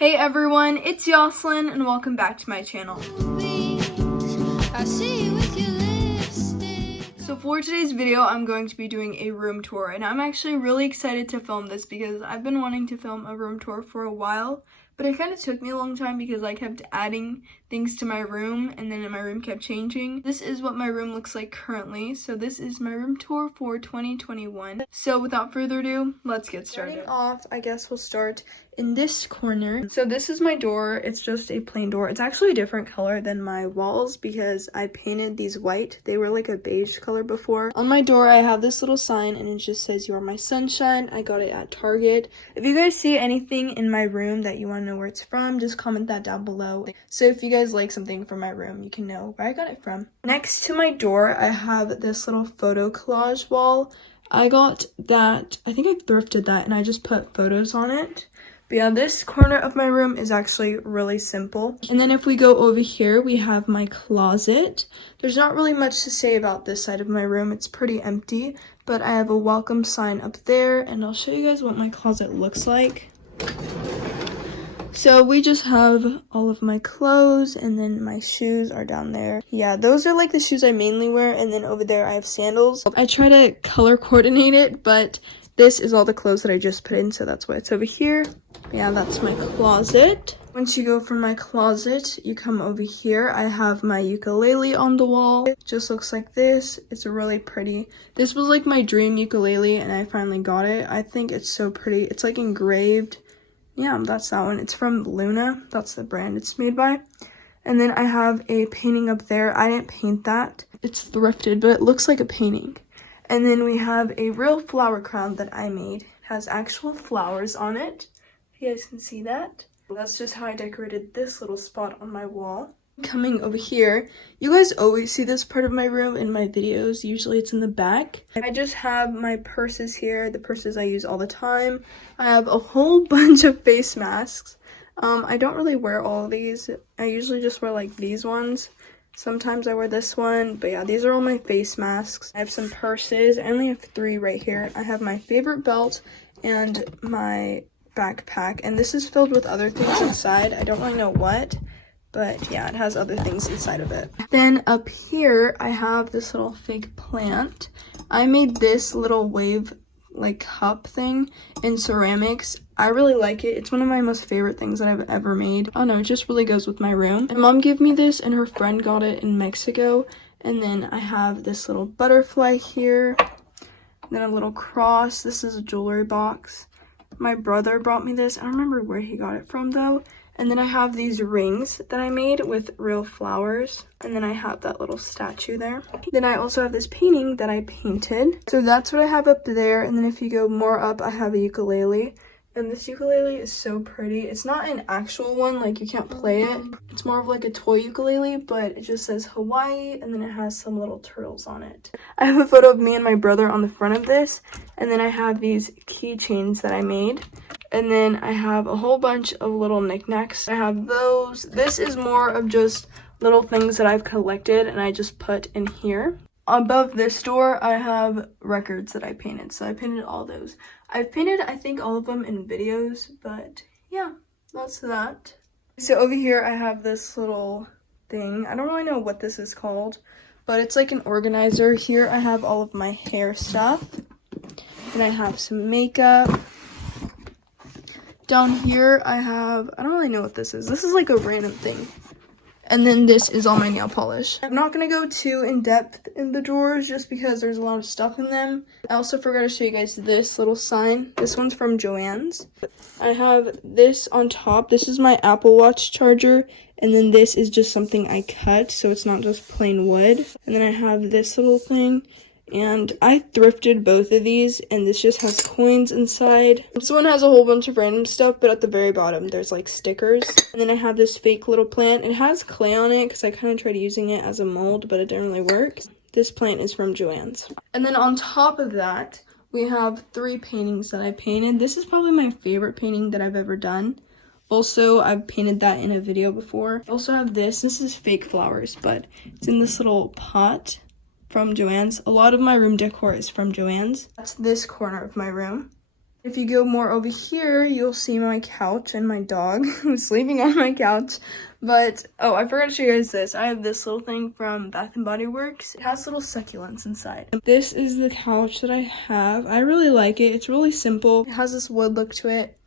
Hey everyone, it's Yoslyn and welcome back to my channel. So for today's video, I'm going to be doing a room tour, and I'm actually really excited to film this because I've been wanting to film a room tour for a while, but it kind of took me a long time because I kept adding things to my room and then my room kept changing. This is what my room looks like currently. So this is my room tour for 2021. So without further ado, let's get started. Starting off, I guess we'll start in this corner. So this is my door. It's just a plain door. It's actually a different color than my walls because I painted these white. They were like a beige color before. On my door, I have this little sign and it just says, "You are my sunshine." I got it at Target. If you guys see anything in my room that you want to know where it's from, just comment that down below. So if you guys like something from my room, you can know where I got it from. Next to my door, I have this little photo collage wall. I got that, I think I thrifted that and I just put photos on it. But yeah, this corner of my room is actually really simple. And then if we go over here, we have my closet. There's not really much to say about this side of my room. It's pretty empty, but I have a welcome sign up there, and I'll show you guys what my closet looks like. So we just have all of my clothes, and then my shoes are down there. Yeah, those are like the shoes I mainly wear, and then over there I have sandals. I try to color coordinate it, but this is all the clothes that I just put in, so that's why it's over here. Yeah, that's my closet. Once you go from my closet, you come over here. I have my ukulele on the wall. It just looks like this. It's really pretty. This was like my dream ukulele, and I finally got it. I think it's so pretty. It's like engraved. Yeah, that's that one. It's from Luna. That's the brand it's made by. And then I have a painting up there. I didn't paint that. It's thrifted, but it looks like a painting. And then we have a real flower crown that I made. It has actual flowers on it. If you guys can see that. That's just how I decorated this little spot on my wall. Coming over here, you guys always see this part of my room in my videos. Usually it's in the back. I just have my purses here, the purses I use all the time. I have a whole bunch of face masks. I don't really wear all of these. I usually just wear like these ones. Sometimes I wear this one, but yeah, these are all my face masks. I have some purses. I only have 3 right here. I have my favorite belt and my backpack, and this is filled with other things inside. I don't really know what, but yeah, it has other things inside of it. Then up here, I have this little fake plant. I made this little wave like cup thing in ceramics. I really like it. It's one of my most favorite things that I've ever made. I don't know, it just really goes with my room. My mom gave me this and her friend got it in Mexico. And then I have this little butterfly here. Then a little cross. This is a jewelry box. My brother brought me this. I don't remember where he got it from though. And then I have these rings that I made with real flowers. And then I have that little statue there. Then I also have this painting that I painted. So that's what I have up there. And then if you go more up, I have a ukulele. And this ukulele is so pretty. It's not an actual one, like you can't play it. It's more of like a toy ukulele, but it just says Hawaii, and then it has some little turtles on it. I have a photo of me and my brother on the front of this, and then I have these keychains that I made. And then I have a whole bunch of little knickknacks. I have those. This is more of just little things that I've collected and I just put in here. Above this door, I have records that I painted. So I painted all those. I've painted, I think, all of them in videos, but yeah, that's that. So over here, I have this little thing. I don't really know what this is called, but it's like an organizer. Here, I have all of my hair stuff. And I have some makeup. Down here, I don't really know what this is. This is like a random thing. And then this is all my nail polish. I'm not going to go too in depth in the drawers just because there's a lot of stuff in them. I also forgot to show you guys this little sign. This one's from Joann's. I have this on top. This is my Apple Watch charger. And then this is just something I cut, so it's not just plain wood. And then I have this little thing. And I thrifted both of these, and this just has coins inside. This one has a whole bunch of random stuff, but at the very bottom, there's like stickers. And then I have this fake little plant. It has clay on it, because I kind of tried using it as a mold, but it didn't really work. This plant is from Joann's. And then on top of that, we have 3 paintings that I painted. This is probably my favorite painting that I've ever done. Also, I've painted that in a video before. I also have this. This is fake flowers, but it's in this little pot from Joann's. A lot of my room decor is from Joann's. That's this corner of my room. If you go more over here, you'll see my couch and my dog who's sleeping on my couch. But, oh, I forgot to show you guys this. I have this little thing from Bath & Body Works. It has little succulents inside. This is the couch that I have. I really like it. It's really simple. It has this wood look to it.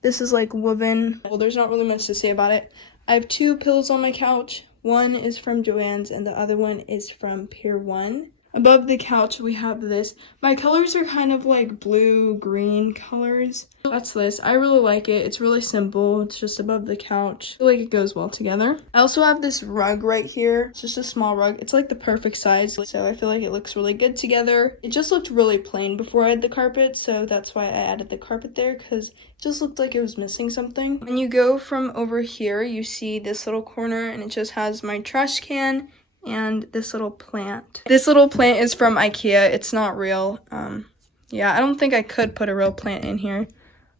This is like woven. Well, there's not really much to say about it. I have 2 pillows on my couch. One is from Joann's and the other one is from Pier 1. Above the couch, we have this. My colors are kind of like blue, green colors. That's this. I really like it. It's really simple. It's just above the couch. I feel like it goes well together. I also have this rug right here. It's just a small rug. It's like the perfect size, so I feel like it looks really good together. It just looked really plain before I had the carpet, so that's why I added the carpet there, because it just looked like it was missing something. When you go from over here, you see this little corner, and it just has my trash can and this little plant. This little plant is from IKEA. It's not real. Yeah, I don't think I could put a real plant in here,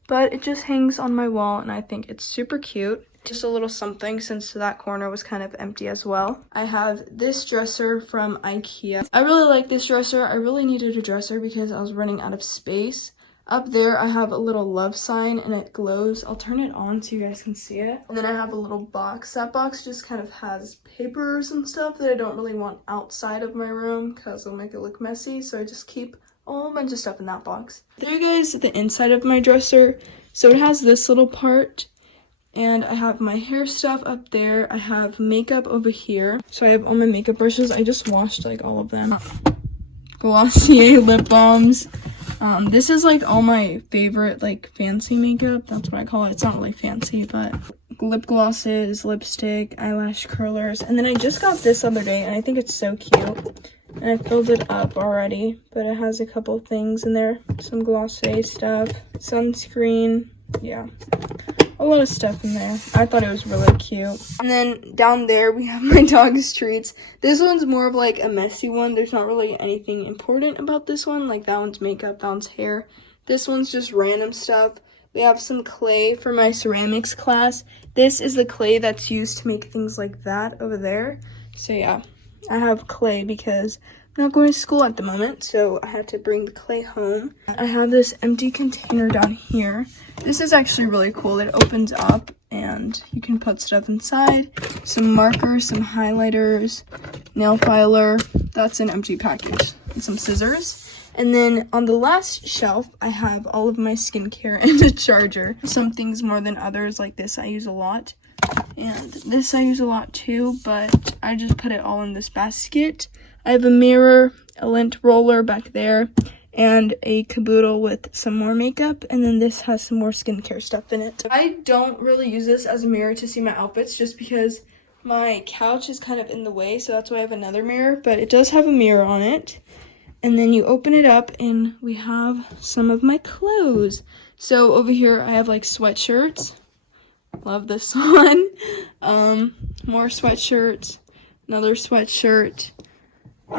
but it just hangs on my wall and I think it's super cute. Just a little something since that corner was kind of empty as well. I have this dresser from IKEA. I really like this dresser. I really needed a dresser because I was running out of space. Up there, I have a little love sign and it glows. I'll turn it on so you guys can see it. And then I have a little box. That box just kind of has papers and stuff that I don't really want outside of my room because it'll make it look messy. So I just keep a whole bunch of stuff in that box. There you guys, the inside of my dresser. So it has this little part. And I have my hair stuff up there. I have makeup over here. So I have all my makeup brushes. I just washed like all of them. Glossier lip balms. This is like all my favorite like fancy makeup. That's what I call it. It's not really fancy, but lip glosses, lipstick, eyelash curlers. And then I just got this other day and I think it's so cute. And I filled it up already, but it has a couple things in there. Some Glossier stuff, sunscreen, yeah. A lot of stuff in there. I thought it was really cute. And then down there we have my dog's treats. This one's more of like a messy one. There's not really anything important about this one. Like that one's makeup, that one's hair. This one's just random stuff. We have some clay for my ceramics class. This is the clay that's used to make things like that over there. So yeah, I have clay because I'm not going to school at the moment, so I had to bring the clay home. I have this empty container down here. This is actually really cool. It opens up and you can put stuff inside. Some markers, some highlighters, nail filer. That's an empty package. And some scissors. And then on the last shelf, I have all of my skincare and a charger. Some things more than others, like this I use a lot. And this I use a lot too, but I just put it all in this basket. I have a mirror, a lint roller back there, and a caboodle with some more makeup, and then this has some more skincare stuff in it. I don't really use this as a mirror to see my outfits just because my couch is kind of in the way, so that's why I have another mirror, but it does have a mirror on it. And then you open it up and we have some of my clothes. So over here I have like sweatshirts. Love this one. More sweatshirts, another sweatshirt.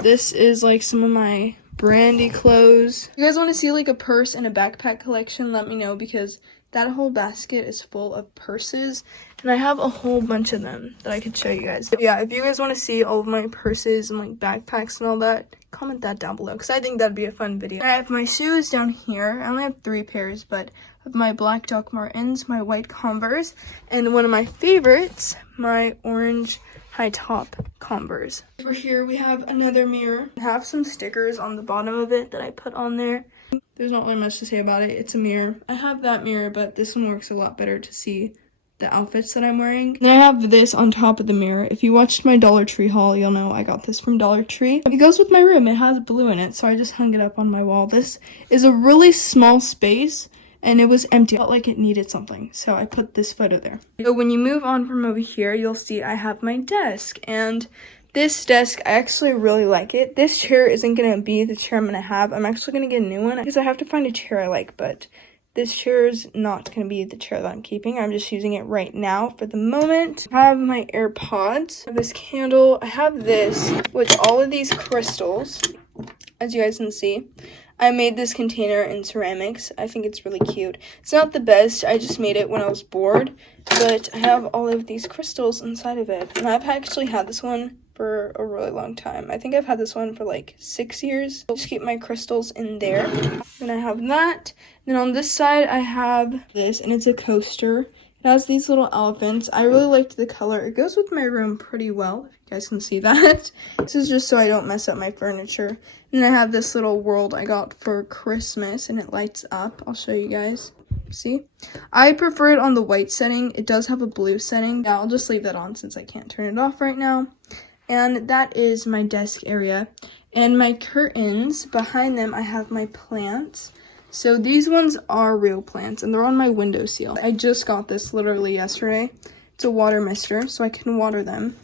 This is like some of my brandy clothes. If you guys want to see like a purse and a backpack collection, let me know because that whole basket is full of purses and I have a whole bunch of them that I could show you guys. But yeah, if you guys want to see all of my purses and like backpacks and all that, comment that down below because I think that'd be a fun video. I have my shoes down here. I only have 3 pairs, but I have my black Doc Martens, my white Converse, and one of my favorites, my orange high top Converse. Over here we have another mirror. I have some stickers on the bottom of it that I put on there. There's not really much to say about it. It's a mirror. I have that mirror, but this one works a lot better to see the outfits that I'm wearing. And I have this on top of the mirror. If you watched my Dollar Tree haul, you'll know I got this from Dollar Tree. It goes with my room. It has blue in it, so I just hung it up on my wall. This is a really small space, and it was empty. I felt like it needed something, so I put this photo there. So when you move on from over here, you'll see I have my desk, and this desk, I actually really like it. This chair isn't going to be the chair I'm going to have. I'm actually going to get a new one because I have to find a chair I like, but this chair is not going to be the chair that I'm keeping. I'm just using it right now for the moment. I have my AirPods, I have this candle, I have this with all of these crystals, as you guys can see. I made this container in ceramics. I think it's really cute. It's not the best. I just made it when I was bored, but I have all of these crystals inside of it. And I've actually had this one for a really long time. I think I've had this one for like 6 years. I'll just keep my crystals in there. Then I have that. Then on this side I have this, and it's a coaster. It has these little elephants. I really liked the color. It goes with my room pretty well, if you guys can see that. This is just so I don't mess up my furniture. And then I have this little world I got for Christmas, and it lights up. I'll show you guys. See? I prefer it on the white setting. It does have a blue setting. Yeah, I'll just leave that on since I can't turn it off right now. And that is my desk area. And my curtains, behind them I have my plants. So these ones are real plants, and they're on my windowsill. I just got this literally yesterday. It's a water mister, so I can water them.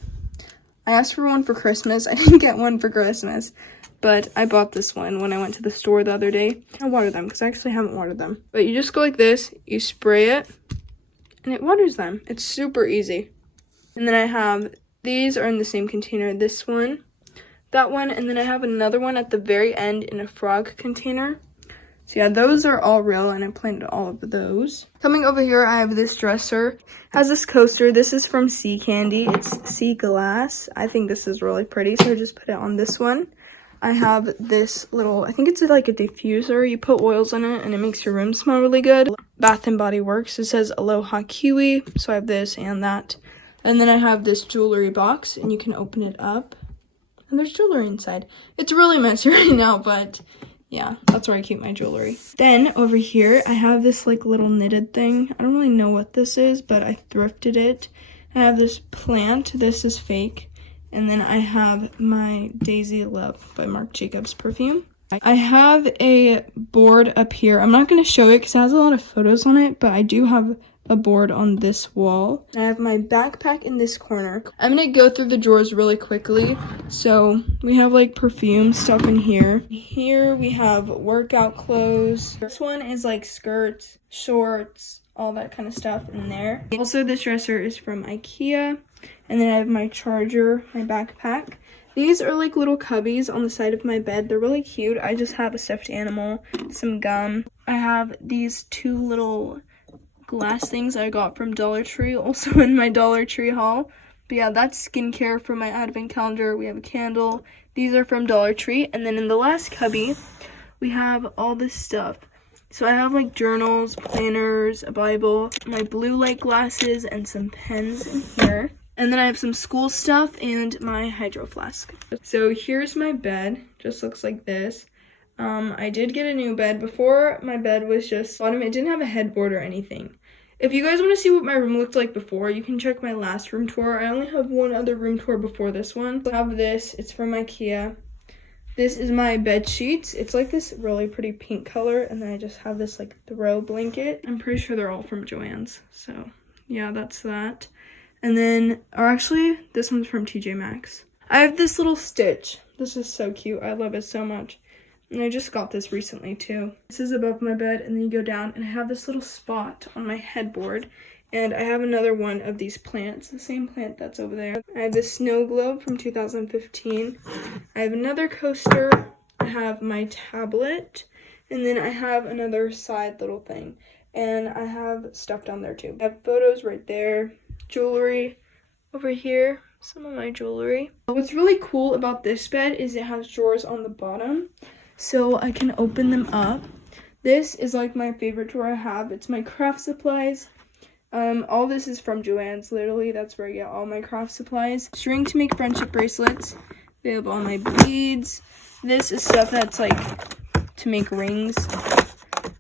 I asked for one for Christmas. I didn't get one for Christmas, but I bought this one when I went to the store the other day. I water them because I actually haven't watered them. But you just go like this, you spray it, and it waters them. It's super easy. And then I have, these are in the same container, this one, that one, and then I have another one at the very end in a frog container. So yeah, those are all real, and I planted all of those. Coming over here, I have this dresser. It has this coaster. This is from Sea Candy. It's sea glass. I think this is really pretty, so I just put it on this one. I have this little, I think it's like a diffuser. You put oils in it, and it makes your room smell really good. Bath & Body Works. It says Aloha Kiwi, so I have this and that. And then I have this jewelry box, and you can open it up, and there's jewelry inside. It's really messy right now, but yeah, that's where I keep my jewelry. Then over here, I have this like little knitted thing. I don't really know what this is, but I thrifted it. I have this plant. This is fake. And then I have my Daisy Love by Marc Jacobs perfume. I have a board up here. I'm not going to show it because it has a lot of photos on it, but I do have a board on this wall. I have my backpack in this corner. I'm gonna go through the drawers really quickly. So we have like perfume stuff in here. Here we have workout clothes. This one is like skirts, shorts, all that kind of stuff in there. Also, this dresser is from IKEA. And then I have my charger, my backpack. These are like little cubbies on the side of my bed. They're really cute. I just have a stuffed animal, some gum. I have these two little glass things I got from Dollar Tree, also in my Dollar Tree haul. But yeah, that's skincare for my advent calendar. We have a candle. These are from Dollar Tree. And then in the last cubby, we have all this stuff. So I have like journals, planners, a Bible, my blue light glasses, and some pens in here. And then I have some school stuff and my hydro flask. So here's my bed. Just looks like this. I did get a new bed. Before, my bed was just bottom. It didn't have a headboard or anything. If you guys want to see what my room looked like before, you can check my last room tour. I only have one other room tour before this one. I have this. It's from IKEA. This is my bed sheets. It's like this really pretty pink color, and then I just have this like throw blanket. I'm pretty sure they're all from Joann's. So yeah, that's that. And then, or actually, this one's from TJ Maxx. I have this little stitch. This is so cute. I love it so much. And I just got this recently too. This is above my bed, and then you go down, and I have this little spot on my headboard. And I have another one of these plants, the same plant that's over there. I have this snow globe from 2015. I have another coaster. I have my tablet. And then I have another side little thing. And I have stuff down there too. I have photos right there. Jewelry over here. Some of my jewelry. What's really cool about this bed is it has drawers on the bottom, so I can open them up. This is like my favorite drawer I have. It's my craft supplies. All this is from Joann's. Literally, that's where I get all my craft supplies. String to make friendship bracelets. They have all my beads. This is stuff that's like to make rings.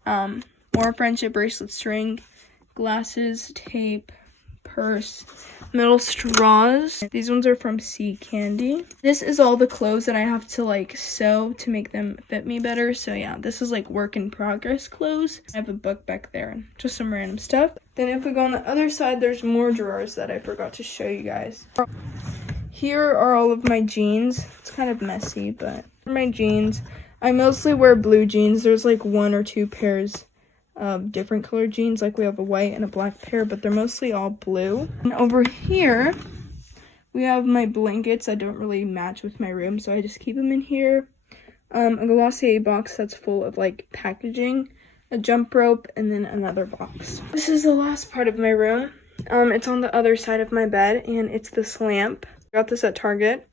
More friendship bracelet string, glasses, tape, purse, metal straws. These ones are from Sea Candy. This is all the clothes that I have to like sew to make them fit me better. So yeah, this is like work in progress clothes. I have a book back there and just some random stuff. Then if we go on the other side, there's more drawers that I forgot to show you guys. Here are all of my jeans. It's kind of messy, but for my jeans, I mostly wear blue jeans. There's like one or two pairs of different colored jeans, like we have a white and a black pair, but they're mostly all blue. And over here we have my blankets that don't really match with my room, so I just keep them in here. A Glossier box that's full of like packaging, a jump rope, and then another box. This is the last part of my room. It's on the other side of my bed, and it's this lamp. I got this at Target.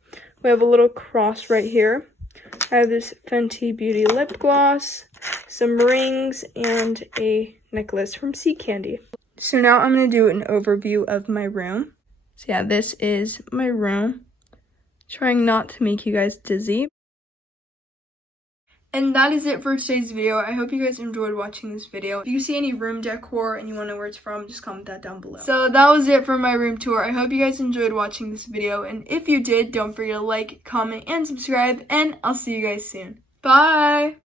We have a little cross right here. I have this Fenty Beauty lip gloss, some rings, and a necklace from Sea Candy. So now I'm going to do an overview of my room. So yeah, this is my room. Trying not to make you guys dizzy. And that is it for today's video. I hope you guys enjoyed watching this video. If you see any room decor and you want to know where it's from, just comment that down below. So that was it for my room tour. I hope you guys enjoyed watching this video. And if you did, don't forget to like, comment, and subscribe. And I'll see you guys soon. Bye!